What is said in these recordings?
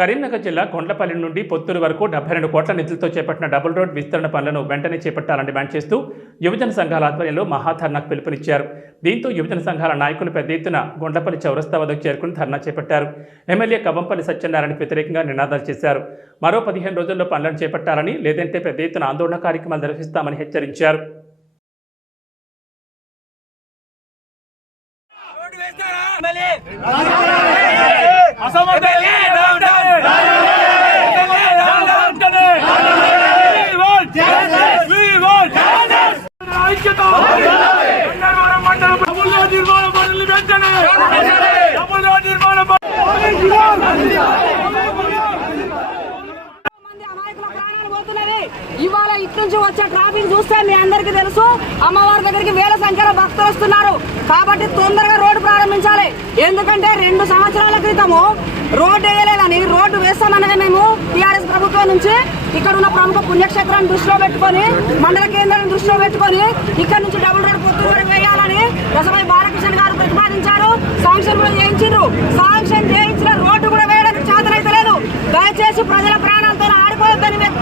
కరీంనగర్ జిల్లా కొండపల్లి నుండి పొత్తూరు వరకు డెబ్బై రెండు కోట్ల నిధులతో చేపట్టిన డబుల్ రోడ్ విస్తరణ పనులను వెంటనే చేపట్టాలని డిమాండ్ చేస్తూ యువజన సంఘాల ఆధ్వర్యంలో మహాధర్నాకు పిలుపునిచ్చారు. దీంతో యువజన సంఘాల నాయకులు పెద్ద ఎత్తున గొండపల్లి చౌరస్తా వద్దకు చేరుకుని ధర్నా చేపట్టారు. ఎమ్మెల్యే కవ్వంపల్లి సత్యనారాయణకు వ్యతిరేకంగా నినాదాలు చేశారు. మరో పదిహేను రోజుల్లో పనులను చేపట్టాలని లేదంటే పెద్ద ఎత్తున ఆందోళన కార్యక్రమాలు నిర్వహిస్తామని హెచ్చరించారు. అసమర్థ వేస్తారా? MLA. MLA, down, down. MLA, down, down. We want justice. We want justice. ఐక్యత. గన్నవరం మండలం డబుల్ రోడ్ నిర్మాణ పనులు వెంటనే. డబుల్ రోడ్ నిర్మాణ పనులు. మంది అమాయకుల ప్రాణాలు పోతున్నవి ఇవాళ ఇటు నుంచి వచ్చే ట్రాఫిక్ చూస్తే మీ అందరికీ తెలుసు అమ్మవారి దగ్గరికి వేల సంఖ్యలో భక్తులు వస్తున్నారు. కాబట్టి తొందరగా రోడ్డు ప్రారంభించాలి. ఎందుకంటే రెండు సంవత్సరాల క్రితము రోడ్డు వేయలేదని రోడ్డు వేస్తామనగా మేము టీఆర్ఎస్ ప్రభుత్వం నుంచి. ఇక్కడ ఉన్న ప్రముఖ పుణ్యక్షేత్రాన్ని దృష్టిలో పెట్టుకొని మండల కేంద్రాన్ని దృష్టిలో పెట్టుకొని ఇక్కడ నుంచి డబుల్ రోడ్ పొత్తు వరకు వేయాలని రసమై బాలకృష్ణ గారు ప్రతిపాదించారు శాంక్షన్ చేయించారు శాంక్షన్ చేయించిన రోడ్డు కూడా వేయడానికి చేతనైతే లేదు దయచేసి ప్రజల ప్రాణాలతో ఆడుకోవద్దని మే-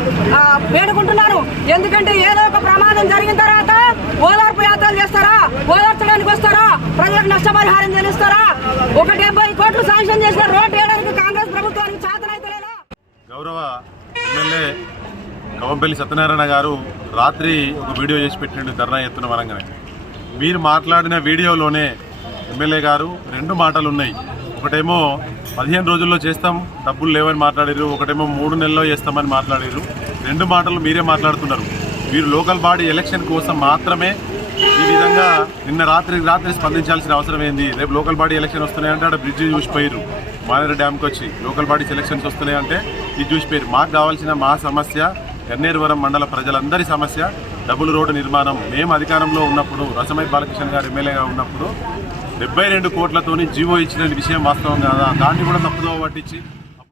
వేడుకుంటున్నాను. ఎందుకంటే ఏదో ఒక ప్రమాదం జరిగిన తర్వాత ఓదార్పు యాత్రలు చేస్తారా? ఓదార్చడానికి వస్తారా? ప్రజలకు నష్టపరిహారం చెల్లిస్తారా ఒక డెబ్బై కోట్లు శాంక్షన్ చేసిన రోడ్డు వేయడానికి కాంగ్రెస్ ప్రభుత్వానికి చేతనైతే లేదా గౌరవ ఎమ్మెల్యే కవంపల్లి సత్యనారాయణ గారు రాత్రి ఒక వీడియో చేసి పెట్టిండు ధర్నా ఎత్తున వరంగానే మీరు మాట్లాడిన వీడియోలోనే ఎమ్మెల్యే గారు రెండు మాటలు ఉన్నాయి ఒకటేమో పదిహేను రోజుల్లో చేస్తాం డబ్బులు లేవని మాట్లాడారు ఒకటేమో మూడు నెలల్లో చేస్తామని మాట్లాడారు రెండు మాటలు మీరే మాట్లాడుతున్నారు. మీరు లోకల్ బాడీ ఎలక్షన్ కోసం మాత్రమే ఈ విధంగా నిన్న రాత్రి రాత్రి స్పందించాల్సిన అవసరం ఏంది? రేపు లోకల్ బాడీ ఎలక్షన్ వస్తున్నాయంటే అక్కడ బ్రిడ్జ్ చూసిపోయారు మానేరు డ్యామ్కి వచ్చి లోకల్ బాడీస్ ఎలక్షన్స్ వస్తున్నాయంటే ఇది చూసిపోయారు మాకు కావాల్సిన మా సమస్య గన్నేరువరం మండల ప్రజలందరి సమస్య డబుల్ రోడ్డు నిర్మాణం. మేము అధికారంలో ఉన్నప్పుడు రసమై బాలకృష్ణ గారు ఎమ్మెల్యేగా ఉన్నప్పుడు డెబ్బై రెండు కోట్లతోని జీవో ఇచ్చిన విషయం వాస్తవం కాదా? దాన్ని కూడా తప్పుదో పట్టించి